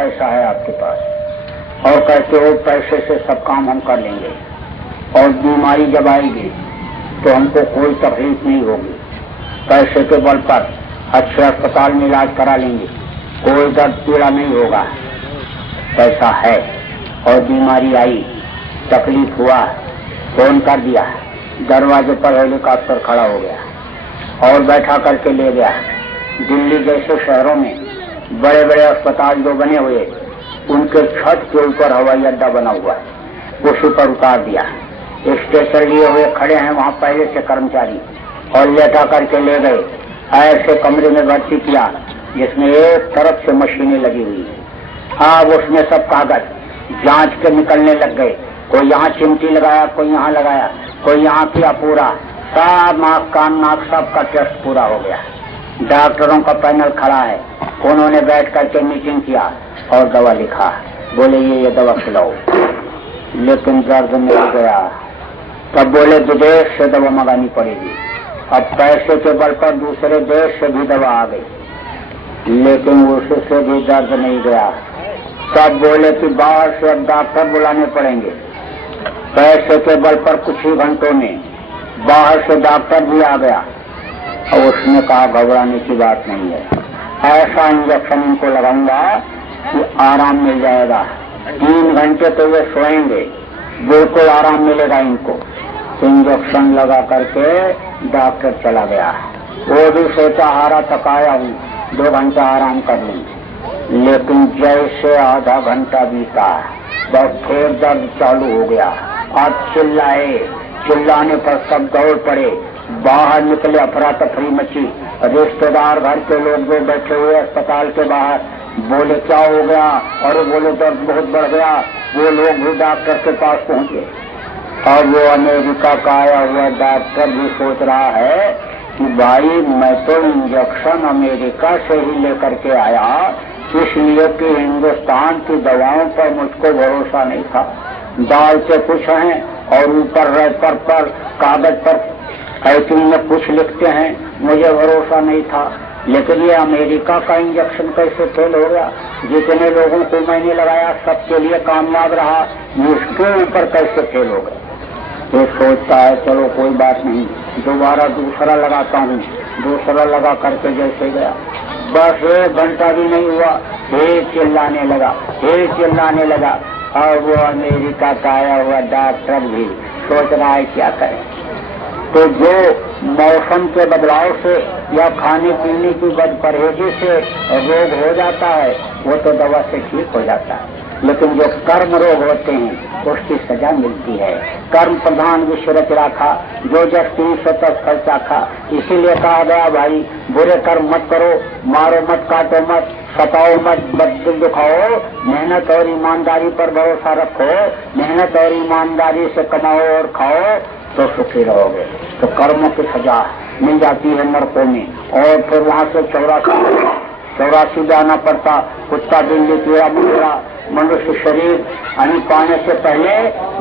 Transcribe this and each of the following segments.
पैसा है आपके पास, और कहते हो पैसे से सब काम हम कर लेंगे, और बीमारी जब आएगी तो हमको कोई तकलीफ नहीं होगी, पैसे के बल पर अच्छे अस्पताल में इलाज करा लेंगे, कोई दर्द पीड़ा नहीं होगा। पैसा है और बीमारी आई, तकलीफ हुआ, फोन कर दिया, दरवाजे पर हेलीकॉप्टर खड़ा हो गया और बैठा करके ले गया। दिल्ली जैसे शहरों में बड़े बड़े अस्पताल जो बने हुए, उनके छत के ऊपर हवाई अड्डा बना हुआ है, उसी पर उतार दिया। स्टेशन लिए हुए खड़े हैं वहां पहले से कर्मचारी, और लेटा करके ले गए। ऐसे कमरे में भर्ती किया जिसमें एक तरफ से मशीनें लगी हुई है। अब उसमें सब कागज जांच के निकलने लग गए, कोई यहाँ चिमटी लगाया, कोई यहाँ लगाया, कोई यहाँ किया, पूरा सब आँख कान नाक सब का टेस्ट पूरा हो गया। डॉक्टरों का पैनल खड़ा है, उन्होंने बैठ करके मीटिंग किया और दवा लिखा, बोले ये दवा खिलाओ, लेकिन दर्द नहीं गया। तब बोले विदेश से दवा मंगानी पड़ेगी। अब पैसे के बल पर दूसरे देश से भी दवा आ गई, लेकिन उससे भी दर्द नहीं गया। तब बोले कि बाहर से अब डॉक्टर बुलाने पड़ेंगे। पैसे के बल पर कुछ ही घंटों में बाहर से डॉक्टर भी आ गया, और उसने कहा घबराने की बात नहीं है, ऐसा इंजेक्शन इनको लगाऊंगा कि आराम मिल जाएगा। 3 घंटे तो वे सोएंगे, बिल्कुल आराम मिलेगा इनको। इंजेक्शन लगा करके डॉक्टर चला गया। वो भी सोचा हारा थकाया हूँ, 2 घंटा आराम कर लूँ, लेकिन जैसे आधा घंटा बीता बस फिर दर्द चालू हो गया। आज चिल्लाए, चिल्लाने पर सब दौड़ पड़े, बाहर निकले, अफरा तफरी मची। रिश्तेदार घर के लोग जो बैठे हुए अस्पताल के बाहर, बोले क्या हो गया, और बोले दर्द बहुत बढ़ गया। वो लोग भी डॉक्टर के पास पहुंचे। अब वो अमेरिका का आया हुआ डॉक्टर भी सोच रहा है कि भाई मैं तो इंजेक्शन अमेरिका से ही लेकर के आया, इसलिए कि हिंदुस्तान की दवाओं पर मुझको भरोसा नहीं था। डालते कुछ हैं और ऊपर रैपर पर कागज पर पैकिंग में कुछ लिखते हैं, मुझे भरोसा नहीं था। लेकिन ये अमेरिका का इंजेक्शन कैसे फेल हो गया? जितने लोगों को मैंने लगाया सबके लिए कामयाब रहा, इसके ऊपर कैसे फेल हो गया? ये सोचता है चलो कोई बात नहीं, दोबारा दूसरा लगाता हूँ। दूसरा लगा करके जैसे गया, बस 1 घंटा भी नहीं हुआ, फिर चिल्लाने लगा, फिर चिल्लाने लगा। और वो अमेरिका का आया हुआ डॉक्टर भी सोच रहा है क्या करे। तो जो मौसम के बदलाव से या खाने पीने की बदपरहेजी से रोग हो जाता है, वो तो दवा से ठीक हो जाता है, लेकिन जो कर्म रोग होते हैं उसकी सजा मिलती है। कर्म प्रधान विश्व रच राखा, जो जस 310 खर्चा खा। इसीलिए कहा गया भाई बुरे कर्म मत करो, मारो मत, काटो मत, सताओ मत, बद दुखाओ, मेहनत और ईमानदारी पर भरोसा रखो, मेहनत और ईमानदारी से कमाओ और खाओ तो सुखी रहोगे। तो कर्मों की सजा मिल जाती है नरकों में, और फिर वहाँ से 84 जाना पड़ता। कुत्ता, बिल्ली, कीड़ा मकोड़ा, मनुष्य शरीर अन्य पाने से पहले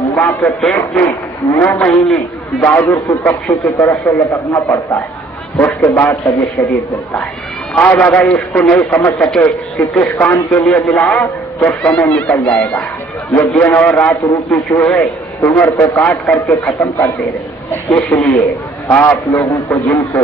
माँ के पेट में 9 महीने बहादुर की पक्षी की तरह से लटकना पड़ता है, उसके बाद तब ये शरीर मिलता है। अब अगर इसको नहीं समझ सके कि किस काम के लिए मिला, तो समय निकल जाएगा। ये दिन और रात रूपी चूहे उम्र को काट करके खत्म कर दे रहे। इसलिए आप लोगों को, जिनको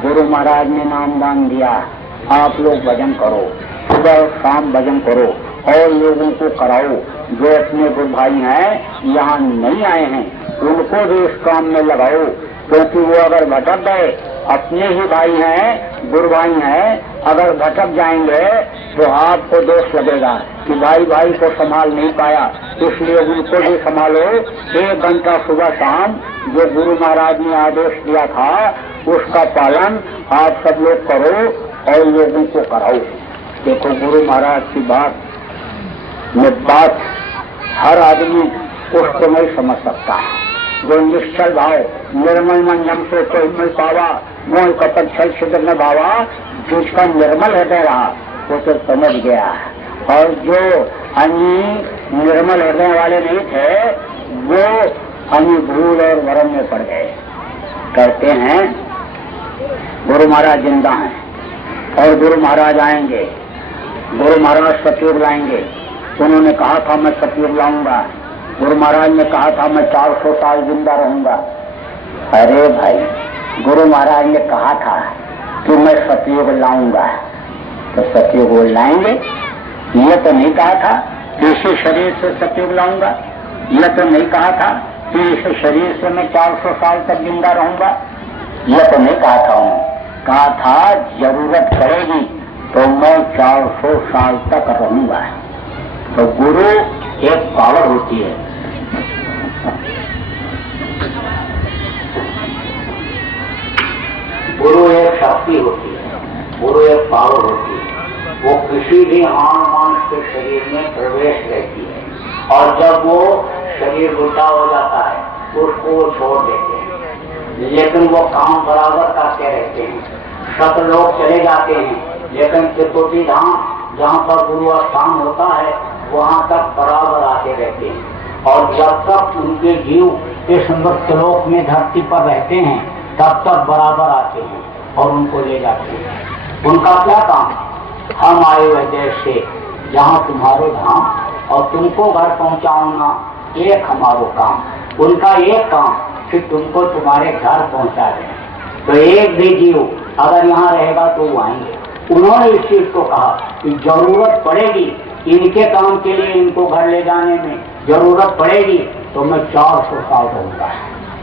गुरु महाराज ने नाम दान दिया, आप लोग भजन करो, सुबह और शाम भजन करो, और लोगों को कराओ। जो अपने गुरु भाई हैं यहाँ नहीं आए हैं, उनको भी इस काम में लगाओ, क्योंकि वो अगर भटक गए, अपने ही भाई हैं, गुरु भाई हैं, अगर भटक जाएंगे तो आपको दोष लगेगा कि भाई भाई को संभाल नहीं पाया। इसलिए उनको भी संभालो। 1 घंटा सुबह शाम जो गुरु महाराज ने आदेश दिया था, उसका पालन आप सब लोग करो और लोगों को कराओ। देखो गुरु महाराज की बात हर आदमी उसको नहीं समझ सकता है। जो निश्चल भाव, निर्मल मन जम से तो हिम्मत पावा, मोह कपट छल छिद्र न भावा, जिसका निर्मल हृदय रहा वो तो समझ गया। और जो अन्य निर्मल हृदय वाले नहीं थे, वो अन्य भूल और वरम में पड़ गए। कहते हैं गुरु महाराज जिंदा हैं और गुरु महाराज आएंगे, गुरु महाराज सतयुग लाएंगे। उन्होंने कहा था मैं सतयुग लाऊंगा। गुरु महाराज ने कहा था मैं 400 साल जिंदा रहूंगा। अरे भाई, गुरु महाराज ने कहा था कि मैं सतयुग लाऊंगा, तो सतयुग वो लाएंगे? यह तो नहीं कहा था कि इसी शरीर से सतयुग लाऊंगा। यह तो नहीं कहा था कि इस शरीर से मैं 400 साल तक जिंदा रहूंगा। यह तो नहीं कहा था उन्होंने। कहा था जरूरत पड़ेगी तो मैं 400 साल तक रहूंगा। तो गुरु एक पावर होती है। गुरु एक शक्ति होती है, गुरु एक पावर होती है। वो किसी भी मानस के शरीर में प्रवेश रहती है और जब वो शरीर उल्टा हो जाता है तो उसको वो छोड़ देते हैं, लेकिन वो काम बराबर करते रहते हैं। सत लोग चले जाते हैं, लेकिन त्रिकुटी धाम जहाँ पर गुरु स्थान होता है वहाँ तक बराबर आते रहते हैं। और जब तक उनके जीव इस मृत्युलोक में धरती पर रहते हैं तब तक बराबर आते हैं और उनको ले जाते हैं। उनका क्या काम? हम आए हुए देश से जहाँ तुम्हारे धाम और तुमको घर पहुँचाऊंगा, एक हमारो काम। उनका एक काम कि तुमको तुम्हारे घर पहुँचा दें। तो एक भी जीव अगर यहाँ रहेगा तो वो आएंगे। उन्होंने इस चीज को कहा कि जरूरत पड़ेगी इनके काम के लिए, इनको घर ले जाने में जरूरत पड़ेगी तो मैं 400 साल रहूंगा।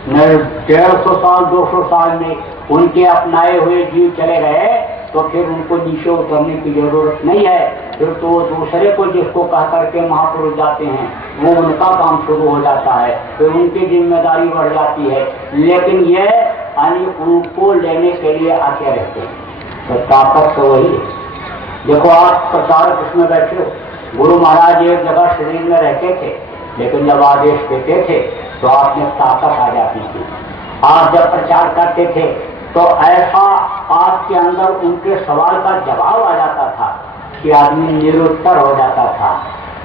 मैं 150 साल 200 साल में उनके अपनाए हुए जीव चले गए तो फिर उनको नीचे उतरने की जरूरत नहीं है। फिर तो दूसरे को जिसको कह करके महापुरुष जाते हैं वो उनका काम शुरू हो जाता है, फिर उनकी जिम्मेदारी बढ़ जाती है। लेकिन ये उनको लेने के लिए आते रहते हैं। तो ताकत तो वही है। देखो आप प्रचारक इसमें बैठे हो, गुरु महाराज एक जगह शरीर में रहते थे, लेकिन जब आदेश देते थे तो आप में ताकत आ जाती थी। आप जब प्रचार करते थे तो ऐसा आपके अंदर उनके सवाल का जवाब आ जाता था कि आदमी निरुत्तर हो जाता था,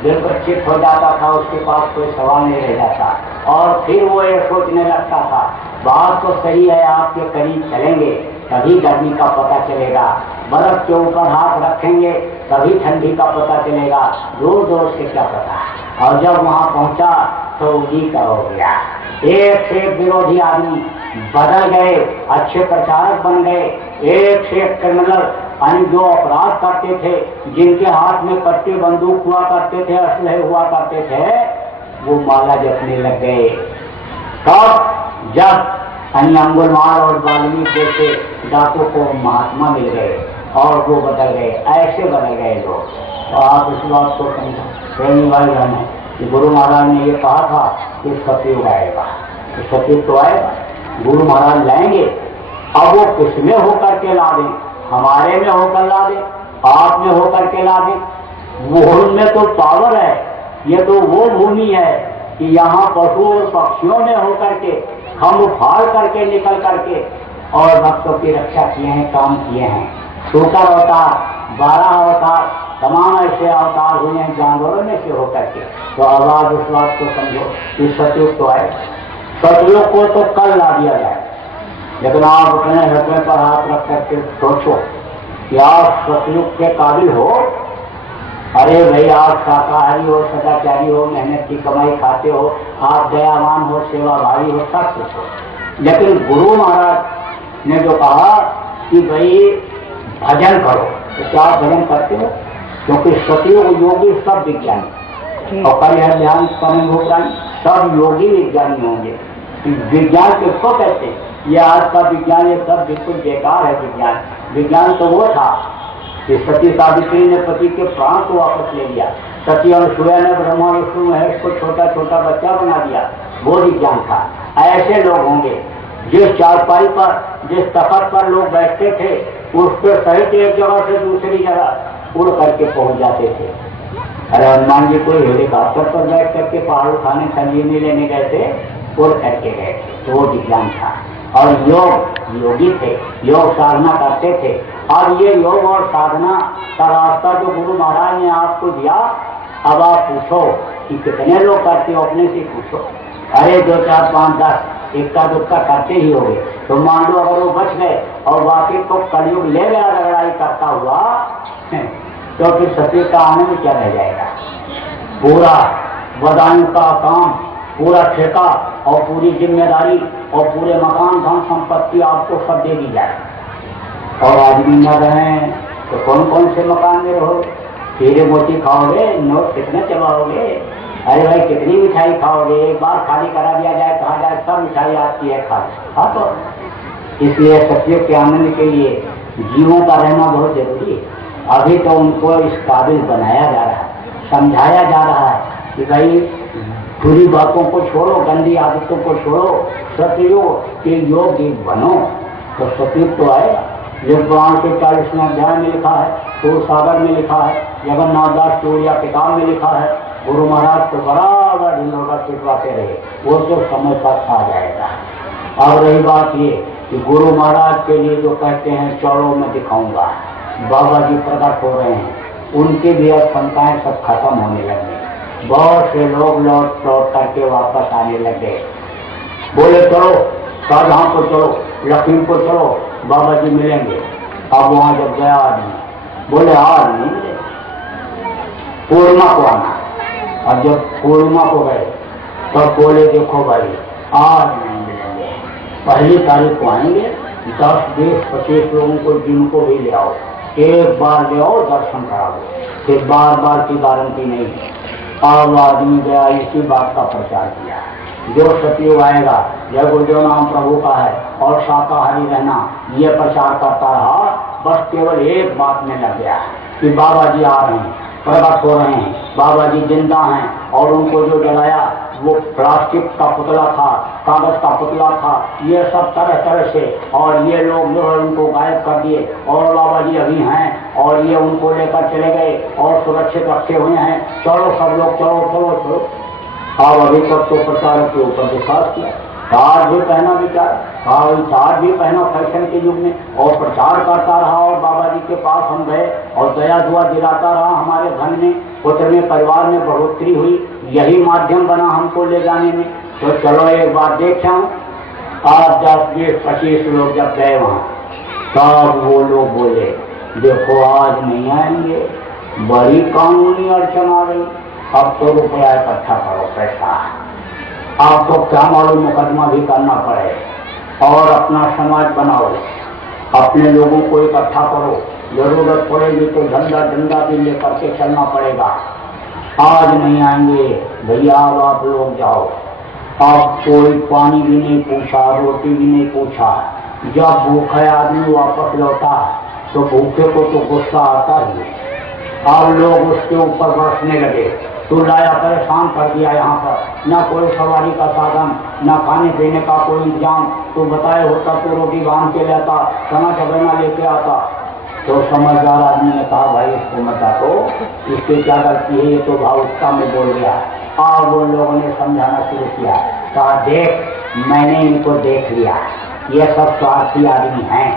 बिल्कुल चित हो जाता था, उसके पास कोई सवाल नहीं रह जाता। और फिर वो ये सोचने लगता था बात तो सही है, आपके करीब चलेंगे तभी गर्मी का पता चलेगा, बर्फ के ऊपर हाथ रखेंगे तभी ठंडी का पता चलेगा, दूर दूर से क्या पता। और जब वहाँ पहुँचा तो उन्हीं का हो गया। एक से एक विरोधी आदमी बदल गए, अच्छे प्रचारक बन गए। एक से एक क्रिमिनल जो अपराध करते थे, जिनके हाथ में कट्टे बंदूक हुआ करते थे, असलहे हुआ करते थे, वो माला जपने लग गए। तब जब अंगुलमाल और वाल्मीकि जैसे दांतों को महात्मा मिल गए और वो बदल गए, ऐसे बदल गए लोग। तो आप इस बात को प्रेमी भाई बहनों कि गुरु महाराज ने ये कहा था कि सतयुग आएगा, तो सतयुग तो आएगा, गुरु महाराज लाएंगे। अब वो किसमें होकर के ला दें? हमारे में होकर ला दें, आप में होकर के ला दें, वो उनमें तो पावर है। ये तो वो भूमि है कि यहाँ पशु और पक्षियों में होकर के हम उफाड़ करके निकल करके और भक्तों की रक्षा किए हैं, काम किए हैं। शुकर अवतार, 12 अवतार, तमाम ऐसे अवतार हुए हैं जानवरों में से होकर के। तो आवाज उस बात को समझो कि सतयुग तो आए। सतयुग को तो कल ला दिया जाए, लेकिन आप अपने हृदय पर हाथ रख करके सोचो कि आप सतयुग के काबिल हो। अरे भाई, आप शाकाहारी हो, सदाचारी हो, मेहनत की कमाई खाते हो, आप दयावान हो, सेवाभावी हो, सब कुछ हो। लेकिन गुरु महाराज ने जो कहा कि भाई भजन करो, तो क्या आप भजन करते हो? क्योंकि सतयुग योगी सब विज्ञानी और परिहर ध्यान परम सब योगी विज्ञानी होंगे। विज्ञान किसको कहते हैं? ये आज का विज्ञान ये सब बिल्कुल बेकार है। विज्ञान तो वो था कि सती सावित्री ने पति के प्राण को वापस ले लिया, सती अनुसूया ने ब्रह्मा विष्णु महेश को छोटा छोटा बच्चा बना दिया, वो विज्ञान था। ऐसे लोग होंगे जिस चारपाई पर, जिस तखत पर लोग बैठते थे उस पर सहित एक जगह से दूसरी जगह उड़ करके पहुंच जाते थे। अरे हनुमान जी कोई हेलीकॉप्टर पर बैठ करके पहाड़ उठाने संजीवनी लेने गए थे, उड़ करके गए थे, तो वो विज्ञान था। और योग योगी थे, योग साधना करते थे। अब ये योग और साधना का रास्ता जो गुरु महाराज ने आपको दिया, अब आप पूछो कि कितने लोग करते हो, अपने से पूछो। अरे 2 4 5 10 इक्का दुक्का करते ही हो गए। तो मान लो अगर वो बच गए और बाकी को कलयुग ले गया लड़ाई करता हुआ, क्योंकि सतयुग का आने में क्या रह जाएगा? पूरा बदायूं का काम, पूरा ठेका और पूरी जिम्मेदारी और पूरे मकान धन संपत्ति आपको सब दे दी जाए और आदमी न रहे तो कौन कौन से मकान में रहो? हीरे मोती खाओगे, नोट कितने चबाओगे? अरे भाई कितनी मिठाई खाओगे? एक बार खाली करा दिया जाए, कहा जाए सब मिठाई आपकी है, खा तो। इसलिए सतयुग के आनंद के लिए जीवों का रहना बहुत जरूरी है। अभी तो उनको इस काबिल बनाया जा रहा है, समझाया जा रहा है कि भाई बुरी बातों को छोड़ो, गंदी आदतों को छोड़ो, सतयुग के योग्य बनो तो सतयुग तो आएगा। जो पुराण के 40वें अध्याय में लिखा है, सूर सागर में लिखा है, जगन्नाथ दास टूरिया किताब में लिखा है, गुरु महाराज तो बराबर ढिंडोरा पिटवाते रहे, वो तो समय पर आ जाएगा। और रही बात ये कि गुरु महाराज के लिए जो कहते हैं चलो मैं दिखाऊंगा, बाबा जी प्रकट हो रहे हैं, उनकी भी आशंकाएं सब खत्म होने लगी। बहुत से लोग लौट करके वापस आने लगे, बोले चलो शाहजहां को चलो, लखीम को चलो, बाबा जी मिलेंगे। अब वहां जब गया आदमी, बोले आज नहीं मिले, पूर्णिमा को आना। अब जब पूर्णिमा को गए तब बोले देखो भाई आज नहीं मिलेंगे, पहली तारीख को आएंगे, 10, 20, 25 लोगों को जिनको भी ले आओ, एक बार ले आओ, दर्शन कराओ, फिर बार बार की गारंटी नहीं है। अब आदमी गया, इसी बात का प्रचार किया, जो सतयुग आएगा जय गुरुदेव नाम प्रभु का है और शाकाहारी रहना, ये प्रचार करता रहा। बस केवल एक बात में लग गया कि बाबा जी आ रहे हैं, प्रकट हो रहे हैं, बाबा जी जिंदा हैं। और उनको जो जलाया वो प्लास्टिक का पुतला था, कागज का पुतला था, ये सब तरह तरह से, और ये लोग जो है उनको गायब कर दिए और बाबा जी अभी हैं और ये उनको लेकर चले गए और सुरक्षित रखे हुए हैं। चलो सब लोग चलो चलो चलो। अब अभी तक तो प्रचारक के ऊपर विश्वास किया, ताज भी पहना विचार, ताज भी पहना फैशन के युग में और प्रचार करता रहा। और बाबा जी के पास हम गए और दया दुआ दिलाता रहा, हमारे धन में, पुत्र में, परिवार में बढ़ोतरी हुई, यही माध्यम बना हमको ले जाने में। तो चलो एक बार देखा हूँ। आज 10, 20, 25 लोग जब गए वहाँ, तब वो लोग बोले देखो आज नहीं आएंगे, बड़ी कानूनी अड़चन आ गई, अब तो रुपया इकट्ठा करो, पैसा, आपको क्या मालूम मुकदमा भी करना पड़े और अपना समाज बनाओ, अपने लोगों को इकट्ठा करो, जरूरत पड़ेगी तो झंडा डंडा भी लेकर के चलना पड़ेगा। आज नहीं आएंगे भैया, अब आप लोग जाओ। अब कोई पानी भी नहीं पूछा, रोटी भी नहीं पूछा। जब भूखे आदमी वापस लौटा तो भूखे को तो गुस्सा आता ही है, और लोग उसके ऊपर बरसने लगे, तू लाया परेशान कर दिया यहाँ पर, न कोई सवारी का साधन, न खाने पीने का कोई इंतजाम, तू बताए होता तो रोटी बांध के लेता, चना चबेना लेके आता। तो समझदार आदमी ने कहा भाई इसको मत डांटो, इसकी क्या गलती है, ये तो भावुकता में बोल गया। और वो लोगों ने समझाना शुरू किया, कहा देख मैंने इनको देख लिया, ये सब स्वार्थी आदमी हैं,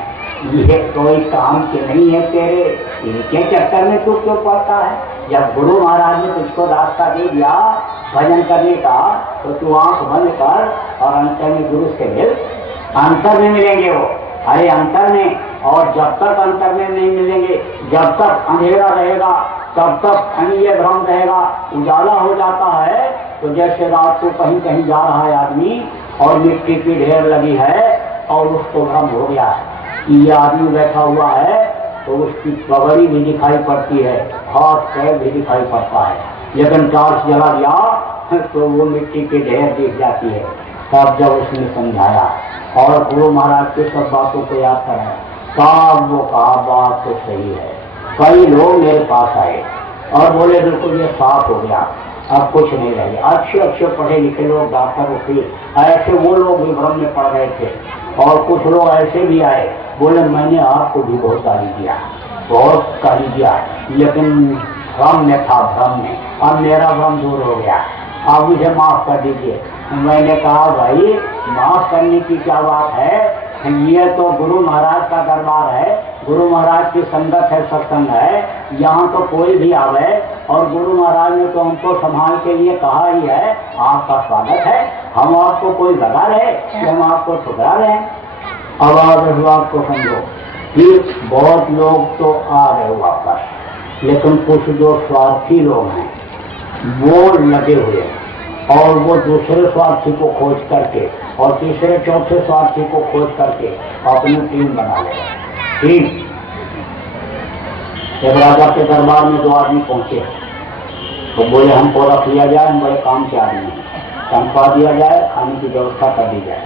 ये कोई काम के नहीं है तेरे, इनके चक्कर में तू क्यों पड़ता है? जब गुरु महाराज ने तुझको रास्ता दे दिया भजन करने का तो तू आंख बंद कर और अंतर में गुरु से मिल, अंतर में मिलेंगे वो। अरे अंतर में, और जब तक अंतर में नहीं मिलेंगे, जब तक अंधेरा रहेगा तब तक अन्य भ्रम रहेगा। उजाला हो जाता है तो जैसे रात को कहीं कहीं जा रहा है आदमी और मिट्टी की ढेर लगी है और उसको भ्रम हो गया है कि ये आदमी बैठा हुआ है, तो उसकी पगड़ी भी दिखाई पड़ती है, हाथ पैर भी दिखाई पड़ता है, लेकिन टॉर्च जला दिया तो वो मिट्टी की ढेर दिख जाती है। तब जब उसने समझाया और गुरु महाराज के सब बातों को याद कराया, तब वो कहा बात तो सही है। कई लोग मेरे पास आए और बोले बिल्कुल ये साफ हो गया, अब कुछ नहीं रह गया। अच्छे अच्छे पढ़े लिखे लोग, डॉक्टर, वकील, ऐसे वो लोग भी भ्रम में पड़ रहे थे। और कुछ लोग ऐसे भी आए, बोले मैंने आपको भी बहुत गाली दिया, बहुत गाली दिया, लेकिन भ्रम में था, भ्रम में, अब मेरा भ्रम दूर हो गया, आप मुझे माफ कर दीजिए। मैंने कहा भाई माफ करने की क्या बात है, ये तो गुरु महाराज का दरबार है, गुरु महाराज की संगत है, सत्संग है, यहाँ तो कोई भी आवे और गुरु महाराज ने तो हमको संभाल के लिए कहा ही है, आपका स्वागत है, हम आपको कोई लगा रहे कि हम आपको ठुकरा रहे हैं। अब आप इस बात को समझो कि बहुत लोग तो आ गए वापस, लेकिन कुछ जो स्वार्थी लोग हैं वो लगे हुए हैं, और वो दूसरे स्वार्थी को खोज करके और तीसरे चौथे स्वार्थी को खोज करके अपनी टीम बना ले। टीम। एक राजा के दरबार में दो आदमी पहुंचे, तो बोले हमको रख लिया जाए, हम बड़े काम के आदमी हैं, तनख्वाह दिया जाए, खाने की व्यवस्था कर दी जाए।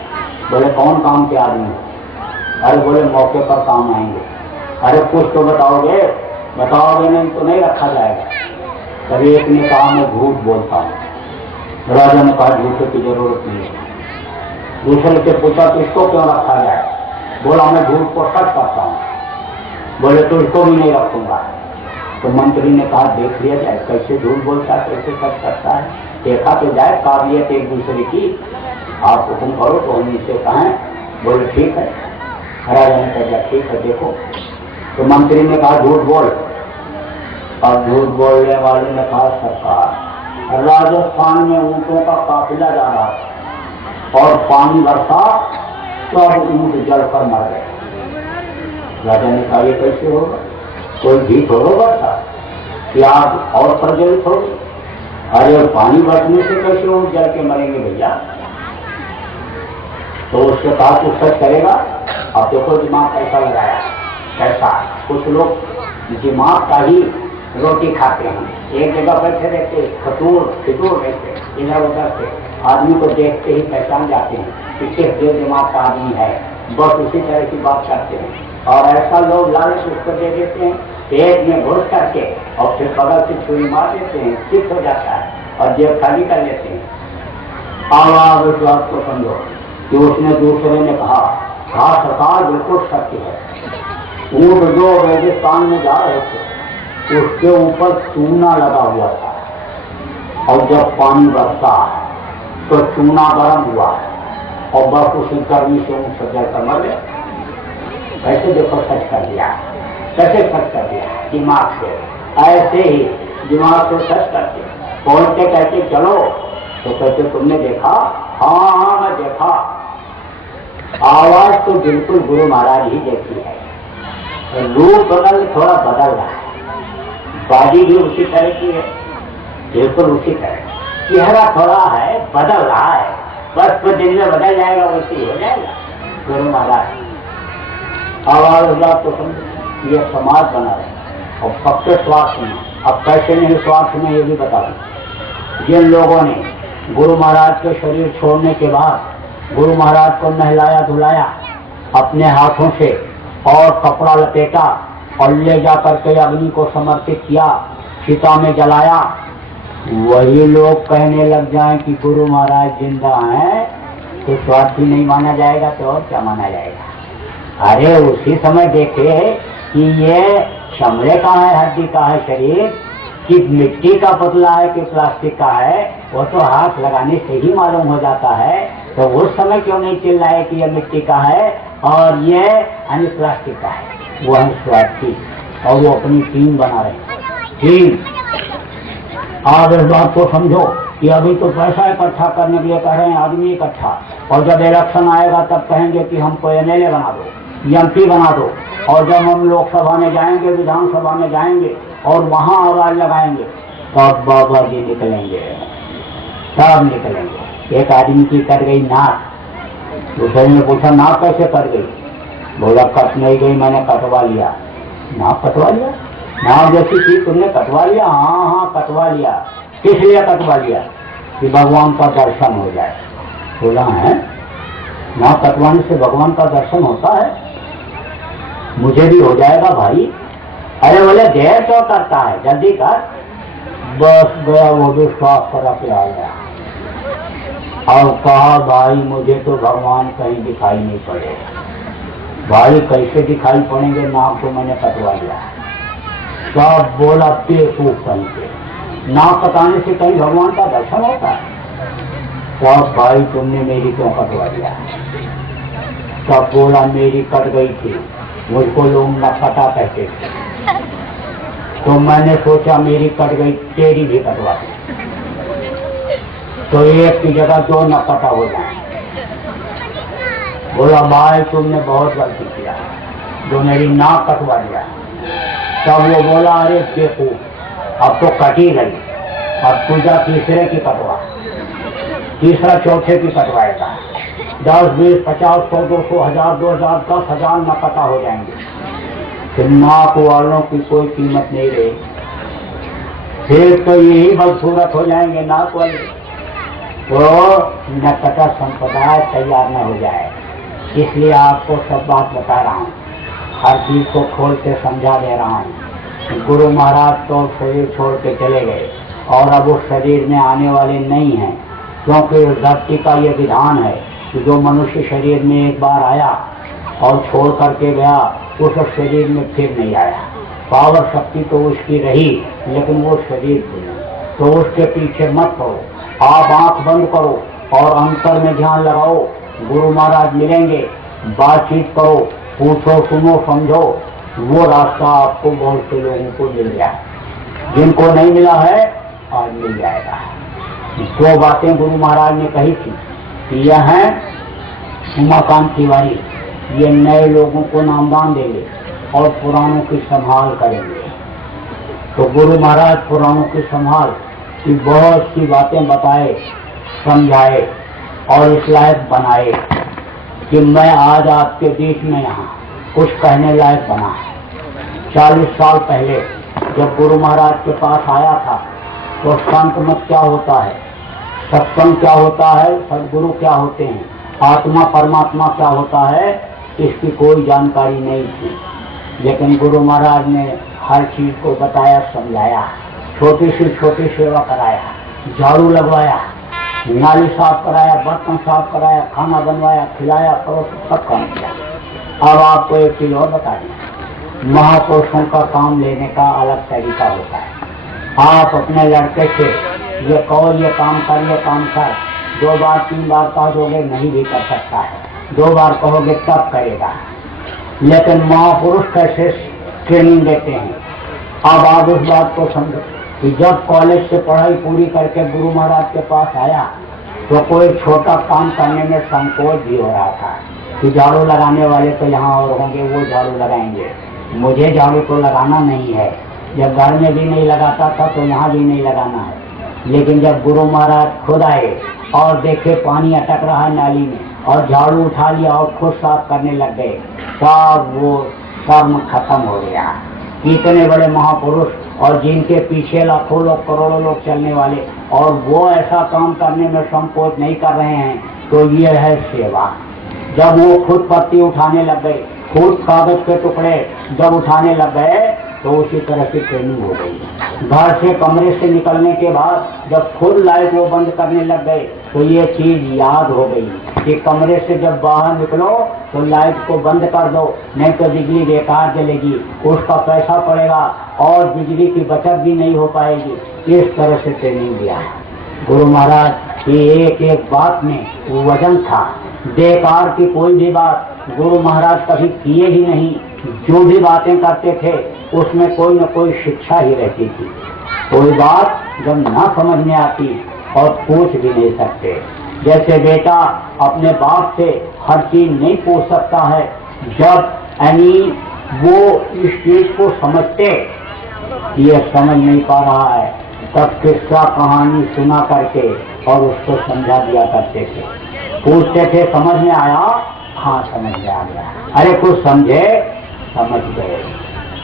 बोले कौन काम के आदमी है? अरे बोले मौके पर काम आएंगे। अरे कुछ तो बताओगे? बताओगे नहीं तो नहीं रखा जाएगा। तभी एक ने कहा मैं झूठ बोलता हूँ। राजा ने कहा झूठे की जरूरत नहीं है। दूसरे से पूछा तो इसको क्यों रखा जाए? बोला मैं झूठ को सच करता हूँ। बोले तो इसको भी नहीं रखूंगा। तो मंत्री ने कहा देख लिया जाए कैसे झूठ बोलता है, कैसे सच करता है, देखा तो जाए काबिलियत एक दूसरे की। आप हुक्म करो तो हम इससे कहें। बोले ठीक है। राजा ने कहा ठीक है देखो। तो मंत्री ने कहा झूठ बोल। और झूठ बोलने वाले ने कहा सरकार राजस्थान में ऊंटों का काफिला जा रहा था और पानी बरसा तो अब ऊंट जलकर मर गए। राजा ने कहा ये कैसे होगा? कोई भी थोड़ा बरसा कि आप और प्रज्वलित होगी? अरे पानी बरसने से कैसे ऊंट जल के मरेंगे भैया? तो उसके कहा तू सच करेगा? अब देखो दिमाग कैसा लगाया, कैसा। कुछ लोग दिमाग का ही रोटी खाते हैं, एक जगह बैठे रहते फितूर रहते, इधर उधर से आदमी को देखते ही पहचान जाते हैं कि किस जो दिमाग का आदमी है, बस उसी तरह की बात करते हैं। और ऐसा लोग लालच उसको दे देते हैं, पेट में घुस करके और फिर बगल से छुरी मार देते हैं, ठीक हो जाता है और जेब खाली कर लेते हैं। आवाज उस बात को समझो कि उसने दूसरे ने कहा सरकार बिल्कुल सत्य है। ऊंट जो रेगिस्तान में जा रहे थे उसके ऊपर चूना लगा हुआ था, और जब पानी बरसा तो चूना गर्म हुआ और बस उसी गर्मी से ऊंट सजा कर मर गया। ऐसे देखो सच कर दिया, कैसे सच कर दिया दिमाग से। ऐसे ही दिमाग से सच करते पहुंचते कहते चलो तो कहते तुमने देखा? हाँ मैं देखा। आवाज तो बिल्कुल गुरु महाराज ही जैसी है, रूप बदल थोड़ा बदल रहा है, बॉडी भी उसी तरह की है, बिल्कुल उसी तरह। चेहरा थोड़ा है बदल रहा है, बस कुछ दिन में बदल जाएगा, वैसे ही हो जाएगा। गुरु महाराज आवाज तो समझो ये समाज बना रहे और सबके स्वार्थ में। अब कैसे नहीं स्वार्थ में ये भी बता दूं। जिन लोगों ने गुरु महाराज के शरीर छोड़ने के बाद गुरु महाराज को नहलाया धुलाया अपने हाथों से और कपड़ा लपेटा और ले जाकर के अग्नि को समर्पित किया, चिता में जलाया, वही लोग कहने लग जाएं कि गुरु महाराज जिंदा हैं तो स्वार्थी नहीं माना जाएगा तो और क्या माना जाएगा? अरे उसी समय देखे कि ये चमड़े का है, हड्डी का है शरीर, कि मिट्टी का पुतला है कि प्लास्टिक का है, वो तो हाथ लगाने से ही मालूम हो जाता है। तो उस समय क्यों नहीं चिल्लाए कि ये मिट्टी का है और ये यानी प्लास्टिक का है? वो है स्वार्थी और वो अपनी टीम बना रहे। टीम। आप इस बात को समझो कि अभी तो पैसा इकट्ठा करने के लिए कह रहे हैं आदमी इकट्ठा, और जब इलेक्शन आएगा तब कहेंगे कि हमको एमएलए बना दो, एमपी बना दो, और जब हम लोकसभा में जाएंगे, विधानसभा में जाएंगे और वहां आवाज लगाएंगे तब बाबा जी निकलेंगे, सब निकलेंगे। एक आदमी की कट गई नाक, दूसरे ने पूछा नाक कैसे कट गई? बोला कट नहीं गई, मैंने कटवा लिया। नाक कटवा लिया? नाक जैसी थी तुमने कटवा लिया? हाँ कटवा लिया। किस लिए कटवा लिया? कि भगवान का दर्शन हो जाए। बोला है नाक कटवाने से भगवान का दर्शन होता है? मुझे भी हो जाएगा भाई। अरे बोले देर क्यों करता है, जल्दी कर। बस गया वो भी श्वास करा के आ गया और कहा भाई मुझे तो भगवान कहीं दिखाई नहीं पड़े। भाई कैसे दिखाई पड़ेंगे, नाक तो मैंने कटवा लिया। सब बोला बेवकूफ कहीं के, नाक कटाने से कहीं भगवान का दर्शन होता है? सब भाई तुमने मेरी क्यों कटवा लिया? सब बोला मेरी कट गई थी, मुझको लोग नकटा कहते थे, तो मैंने सोचा मेरी कट गई तेरी भी कटवा दी, तो एक की जगह दो नकटा हो जाए। बोला भाई तुमने बहुत गलती किया, जो मेरी नाक कटवा लिया। तब वो बोला, अरे देखो अब तो कट ही गई, अब पूजा तीसरे की कटवा, तीसरा चौथे की कटवाएगा। 10, 20, 50, 100, 200, 1000, 2000, 10,000 न पता हो जाएंगे। फिर नाक वालों की कोई कीमत नहीं रही, फिर तो यही बदसूरत हो जाएंगे नाक वाले, तो न कटा संप्रदाय तैयार न हो जाए। इसलिए आपको सब बात बता रहा हूँ, हर चीज को खोल के समझा दे रहा हूँ। गुरु महाराज तो शरीर छोड़ के चले गए और अब उस शरीर में आने वाले नहीं हैं, क्योंकि उस धरती का ये विधान है कि जो मनुष्य शरीर में एक बार आया और छोड़ करके गया, उस शरीर में फिर नहीं आया। पावर शक्ति तो उसकी रही, लेकिन वो शरीर की नहीं। तो उसके पीछे मत पड़ो, आप आंख बंद करो और अंतर में ध्यान लगाओ। गुरु महाराज मिलेंगे, बातचीत करो, पूछो, सुनो, समझो। वो रास्ता आपको बहुत से लोगों को मिल गया, जिनको नहीं मिला है आज मिल जाएगा। 2 बातें गुरु महाराज ने कही थी कि यह है उमाकांत तिवारी, ये नए लोगों को नामदान देंगे और पुरानों की संभाल करेंगे। तो गुरु महाराज पुरानों की संभाल की बहुत सी बातें बताए, समझाए और इस लायक बनाए कि मैं आज आपके बीच में यहाँ कुछ कहने लायक बना। 40 साल पहले जब गुरु महाराज के पास आया था तो संत मत क्या होता है, सत्संग क्या होता है, सदगुरु क्या होते हैं, आत्मा परमात्मा क्या होता है, इसकी कोई जानकारी नहीं थी। लेकिन गुरु महाराज ने हर चीज को बताया, समझाया, छोटी से सेवा कराया, झाड़ू लगवाया, नाली साफ कराया, बर्तन साफ कराया, खाना बनवाया, खिलाया, परोसा, सब काम किया। अब आपको एक चीज और बता दें, महापुरुषों का काम लेने का अलग तरीका होता है। आप अपने लड़के से ये कहो ये काम कर, ये काम कर, 2 बार 3 बार कह दोगे नहीं भी कर सकता है, 2 बार कहोगे तब करेगा। लेकिन महापुरुष कैसे ट्रेनिंग देते हैं, अब आप उस बात को समझो कि जब कॉलेज से पढ़ाई पूरी करके गुरु महाराज के पास आया तो कोई छोटा काम करने में संकोच भी हो रहा था कि झाड़ू लगाने वाले तो यहाँ और होंगे, वो झाड़ू लगाएंगे, मुझे झाड़ू तो लगाना नहीं है। जब घर में भी नहीं लगाता था तो यहाँ भी नहीं लगाना है। लेकिन जब गुरु महाराज खुद आए और देखे पानी अटक रहा है नाली में और झाड़ू उठा लिया और खुद साफ करने लग गए, तब वो कर्म खत्म हो गया। इतने बड़े महापुरुष और जिनके पीछे लाखों लोग, करोड़ों लोग चलने वाले, और वो ऐसा काम करने में संकोच नहीं कर रहे हैं, तो ये है सेवा। जब वो खुद पत्ती उठाने लग गए, खुद कागज के टुकड़े जब उठाने लग गए, तो उसी तरह की ट्रेनिंग हो गई। घर से, कमरे से निकलने के बाद जब खुद लाइट वो बंद करने लग गए, तो ये चीज याद हो गई कि कमरे से जब बाहर निकलो तो लाइट को बंद कर दो, नहीं तो बिजली बेकार जलेगी, उसका पैसा पड़ेगा और बिजली की बचत भी नहीं हो पाएगी। इस तरह से ट्रेनिंग दिया है गुरु महाराज की। एक एक बात में वजन था, बेकार की कोई भी बात गुरु महाराज कभी किए ही नहीं। जो भी बातें करते थे उसमें कोई न कोई शिक्षा ही रहती थी। कोई बात जब ना समझ में आती और पूछ भी नहीं सकते, जैसे बेटा अपने बाप से हर चीज नहीं पूछ सकता है, जब यानी वो इस चीज को समझते, ये समझ नहीं पा रहा है, तब किस्सा कहानी सुना करके और उसको समझा दिया करते थे। पूछते थे समझ में आया, हाँ समझ में आ गया, अरे कुछ समझे, समझ गए।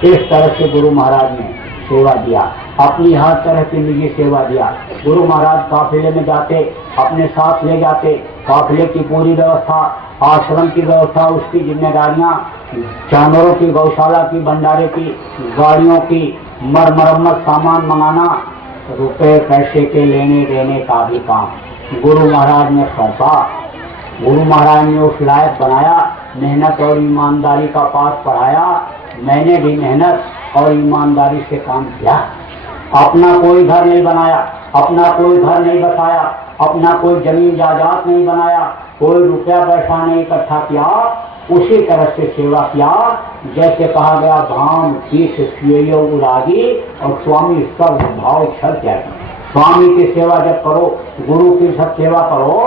इस तरह से गुरु महाराज ने सेवा दिया, अपनी हर तरह की निजी सेवा दिया। गुरु महाराज काफिले में जाते, अपने साथ ले जाते, काफिले की पूरी व्यवस्था, आश्रम की व्यवस्था, उसकी जिम्मेदारियां, जानवरों की, गौशाला की, भंडारे की, गाड़ियों की मरम्मत, सामान मंगाना, रुपए पैसे के लेने देने का भी काम गुरु महाराज ने सौंपा। गुरु महाराज ने उस लायक बनाया, मेहनत और ईमानदारी का पाठ पढ़ाया। मैंने भी मेहनत और ईमानदारी से काम किया। अपना कोई घर नहीं बनाया, अपना कोई घर नहीं बसाया, अपना कोई जमीन जायदाद नहीं बनाया, कोई रुपया पैसा नहीं इकट्ठा किया, उसी तरह से सेवा किया जैसे कहा गया, भाम पीठ सुइयो उरागी और स्वामी सब भाव छल जाएगी। स्वामी की सेवा जब करो, गुरु की सब सेवा करो,